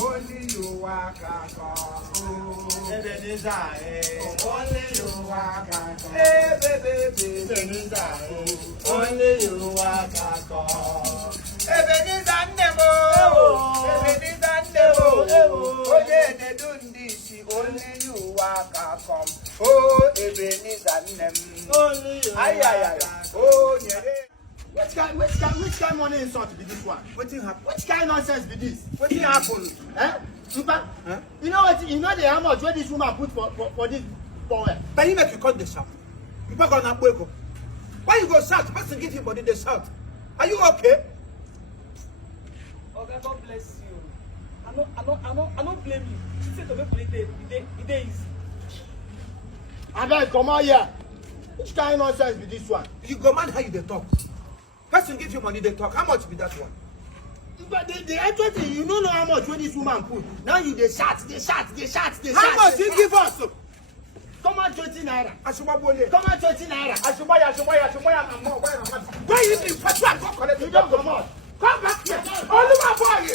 only you walk Ebenezer, only you walk baby, Ebenezer, only you walk Ebenezer, Nebo, Oye, ne dundi si only you walk oh, Ebenezer, only you oh, yeah. Which kind money insult be this one? What happened? Which kind nonsense be this? What happened? Eh? Super? Huh? You know what? You know the how much where this woman put for this power? Can you make you cut the shout? You back on that wake. Why you go shout? The person give you body the shout. Are you okay? Okay, God bless you. I don't blame you. She said to me for the day is. And then come on here. Which kind nonsense be this one? You go man how you dey talk. Person give you money, they talk. How much be that one? But the actual thing, you don't know how much when this woman put. Now you they shout. How much you give us? Come on, 20 naira. Come on, 20 naira. Why you think for go collect? You don't come on. Come back here. Only my boy.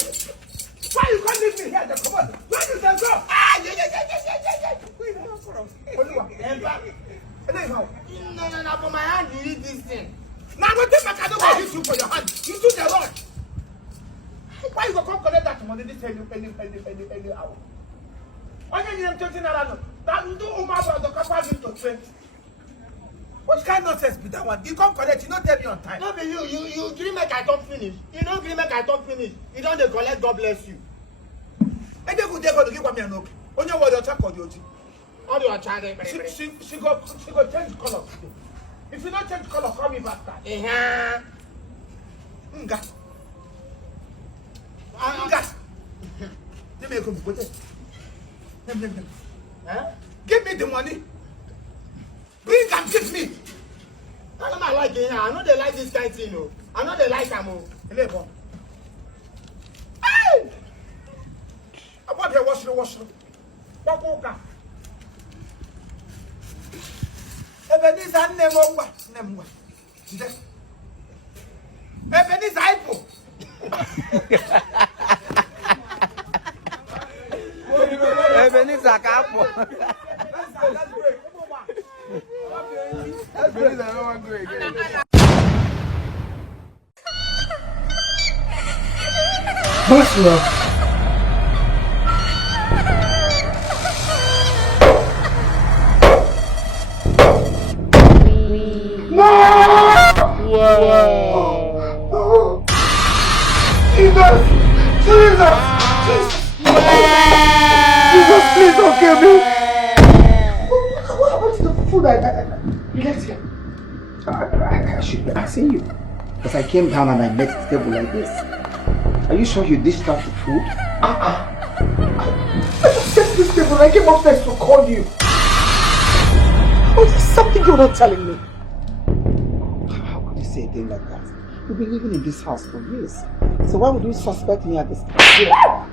Why you can't leave me here? Come on. Where you can go? No, for my hand, you need this thing. Now don't take my card over hit you for your hand. You do the wrong. Why you go come collect that money this any hour? Why you need 20 naira? That do Umar the capacity to 20. What kind of nonsense be that one? You come collect, you don't tell me on time. No, but you green make I don't finish. You don't green make I don't finish. You don't collect, God bless you. And they go to give me an okay. Only what you talk on duty. All you are trying she go change color. If you don't change color, call me back. Nga. Give me a computer. Give me the money. Bring and give me. I don't like it. I know they like this kind of thing. I know they like them. Hey! I want to wash. Bakoka. Ebenezer Nemwa. Ebenezer Ipo. Ebenezer Kapo. Ebenezer, I don't want to go again. What's love? Jesus, please don't kill me. What happened to the food I left here? I should be asking you, because I came down and I met the table like this. Are you sure you dished out the food? I just set this table and I came upstairs to call you. Oh, there's something you're not telling me. How could you say a thing like that? We've been living in this house for years. So why would you suspect me at this time?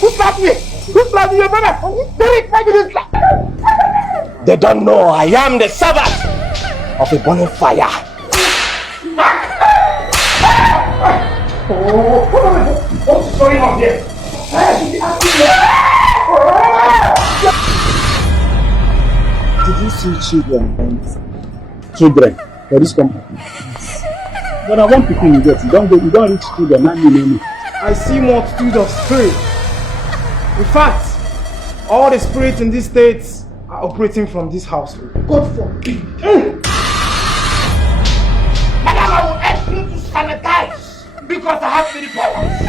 Who slapped me? Who slapped your brother? Derek, why did you slap? They don't know I am the servant of a burning fire. What's going on here? Did you see children for this company? But I want people you get. You don't reach children, not me. I see multitude of spirits. In fact, all the spirits in these states are operating from this household. God forbid. Madam, I will ask you to sanitize because I have many powers.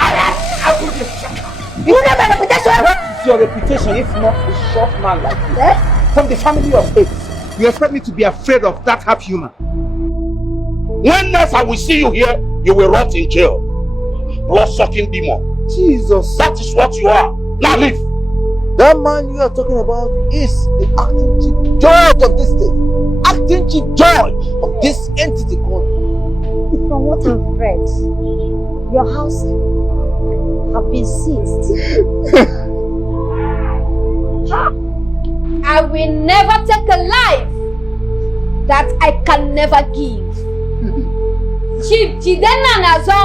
I put this shaka. You have a reputation? What is your reputation if not a short man like you? Eh? From the family of apes. You expect me to be afraid of that half human? When next I will see you here, you will rot in jail. Blood-sucking demon. Jesus. That is what you are. Now leave. That man you are talking about is the acting chief judge of this state. Acting chief judge of this entity called. From what I've read, your house have been seized. I will never take a life that I can never give. Chief Jidena Nazo,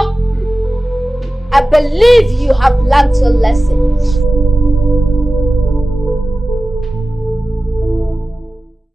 I believe you have learned your lesson.